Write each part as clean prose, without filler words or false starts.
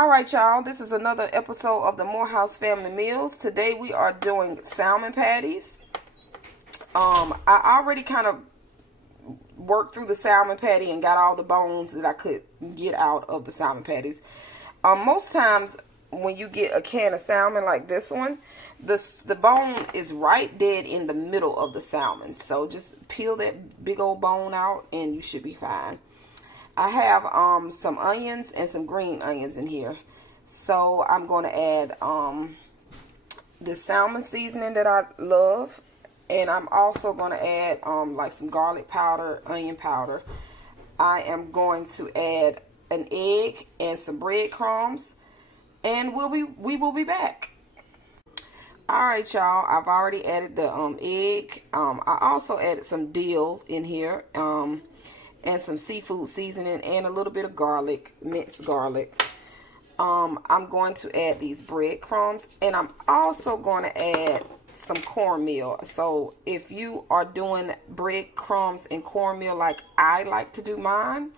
Alright y'all, this is another episode of the Morehouse Family Meals. Today we are doing salmon patties. I already kind of worked through the salmon patty and got all the bones that I could get out of the salmon patties. Most times when you get a can of salmon like this one, the bone is right dead in the middle of the salmon. So just peel that big old bone out and you should be fine. I have some onions and some green onions in here. So I'm going to add the salmon seasoning that I love. And I'm also going to add like some garlic powder, onion powder. I am going to add an egg and some breadcrumbs. And we will be back. Alright y'all, I've already added the egg. I also added some dill in here. And some seafood seasoning and a little bit of garlic, minced garlic. I'm going to add these breadcrumbs, and I'm also going to add some cornmeal. So if you are doing breadcrumbs and cornmeal like I like to do mine,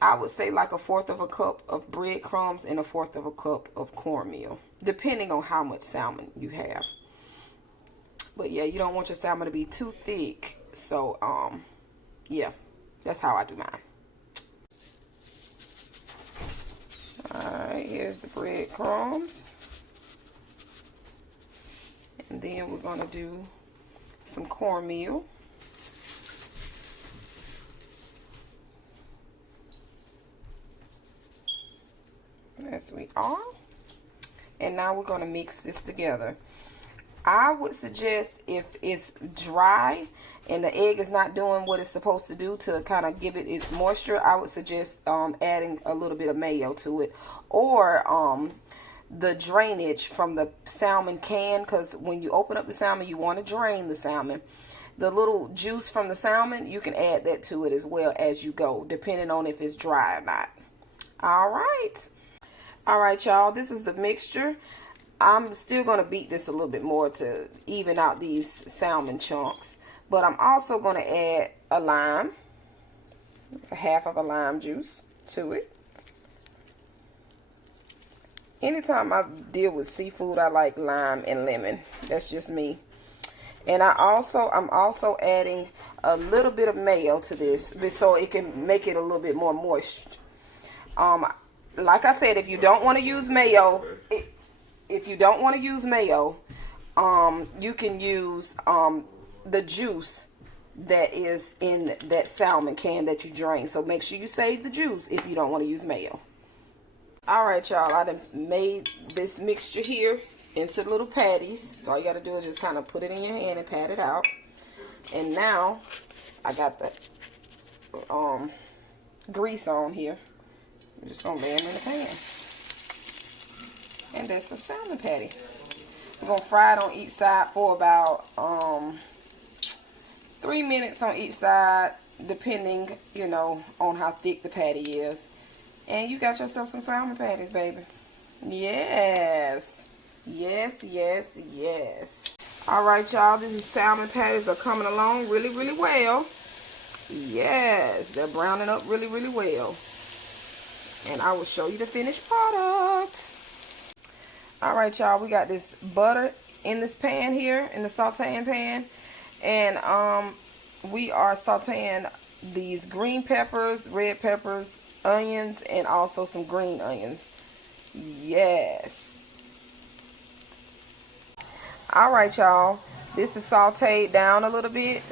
I would say like 1/4 of a cup of breadcrumbs and 1/4 of a cup of cornmeal, depending on how much salmon you have. But yeah, you don't want your salmon to be too thick. So yeah. That's how I do mine. Alright, here's the breadcrumbs. And then we're going to do some cornmeal. As we are. And now we're going to mix this together. I would suggest if it's dry and the egg is not doing what it's supposed to do to kind of give it its moisture, I would suggest adding a little bit of mayo to it, or the drainage from the salmon can, because when you open up the salmon, you want to drain the salmon. The little juice from the salmon, you can add that to it as well as you go, depending on if it's dry or not. All right, y'all, this is the mixture. I'm still going to beat this a little bit more to even out these salmon chunks. But I'm also going to add a lime, 1/2 of a lime juice to it. Anytime I deal with seafood, I like lime and lemon. That's just me. And I'm also adding a little bit of mayo to this so it can make it a little bit more moist. Like I said, if you don't want to use mayo, you can use the juice that is in that salmon can that you drain. So make sure you save the juice if you don't want to use mayo. Alright y'all, I done made this mixture here into little patties. So all you got to do is just kind of put it in your hand and pat it out. And now I got the grease on here. I'm just going to lay them in the pan. And that's the salmon patty. We're going to fry it on each side for about 3 minutes on each side, depending, you know, on how thick the patty is. And you got yourself some salmon patties, baby. Yes. Yes, yes, yes. Alright, y'all. These salmon patties are coming along really, really well. Yes, they're browning up really, really well. And I will show you the finished product. Alright y'all, we got this butter in this pan here, in the sauteing pan. And we are sauteing these green peppers, red peppers, onions, and also some green onions. Yes. Alright y'all, this is sauteed down a little bit.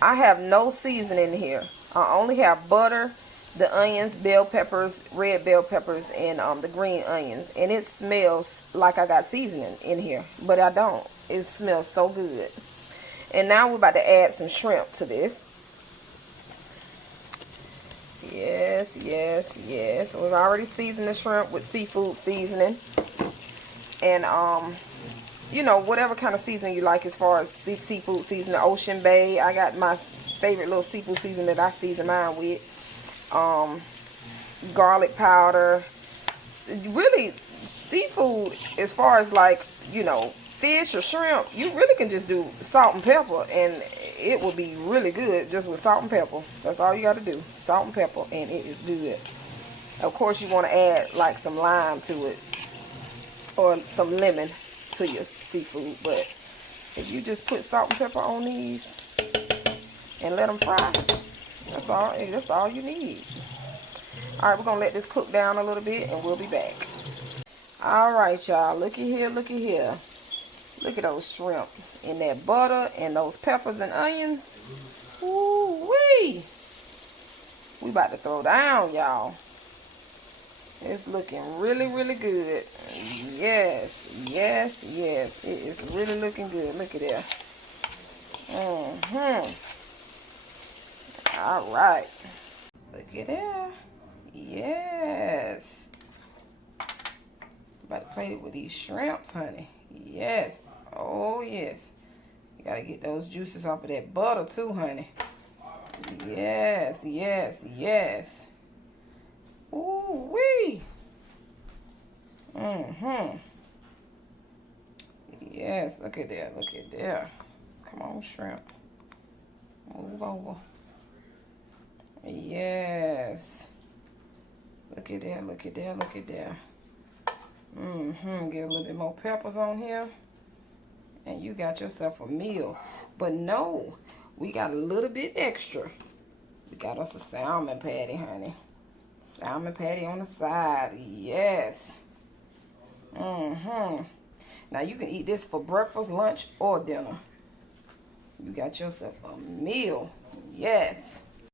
I have no seasoning here. I only have butter, the onions, bell peppers, red bell peppers, and the green onions. And it smells like I got seasoning in here, but I don't. It smells so good. And now we're about to add some shrimp to this. Yes, yes, yes. We've already seasoned the shrimp with seafood seasoning. And, you know, whatever kind of seasoning you like as far as seafood seasoning. Ocean Bay. I got my favorite little seafood seasoning that I season mine with. Garlic powder. Really, seafood, as far as like, you know, fish or shrimp, you really can just do salt and pepper and it will be really good just with salt and pepper. That's all you got to do. Salt and pepper and it is good. Of course, you want to add like some lime to it or some lemon to your seafood. But if you just put salt and pepper on these and let them fry, that's all you need. All right, we're going to let this cook down a little bit and we'll be back. All right, y'all. Looky here, looky here. Look at those shrimp in that butter and those peppers and onions. Ooh-wee. We about to throw down, y'all. It's looking really, really good. Yes, yes, yes. It is really looking good. Look at that. All right. Look at that. Yes. About to plate it with these shrimps, honey. Yes. Oh, yes. You got to get those juices off of that butter, too, honey. Yes, yes, yes. Ooh-wee. Yes, look at that, look at that. Come on, shrimp. Move over. Yes. Look at that, look at that, look at that. Get a little bit more peppers on here. And you got yourself a meal. But no, we got a little bit extra. We got us a salmon patty, honey. Salmon patty on the side. Yes. Now you can eat this for breakfast, lunch, or dinner. You got yourself a meal. Yes.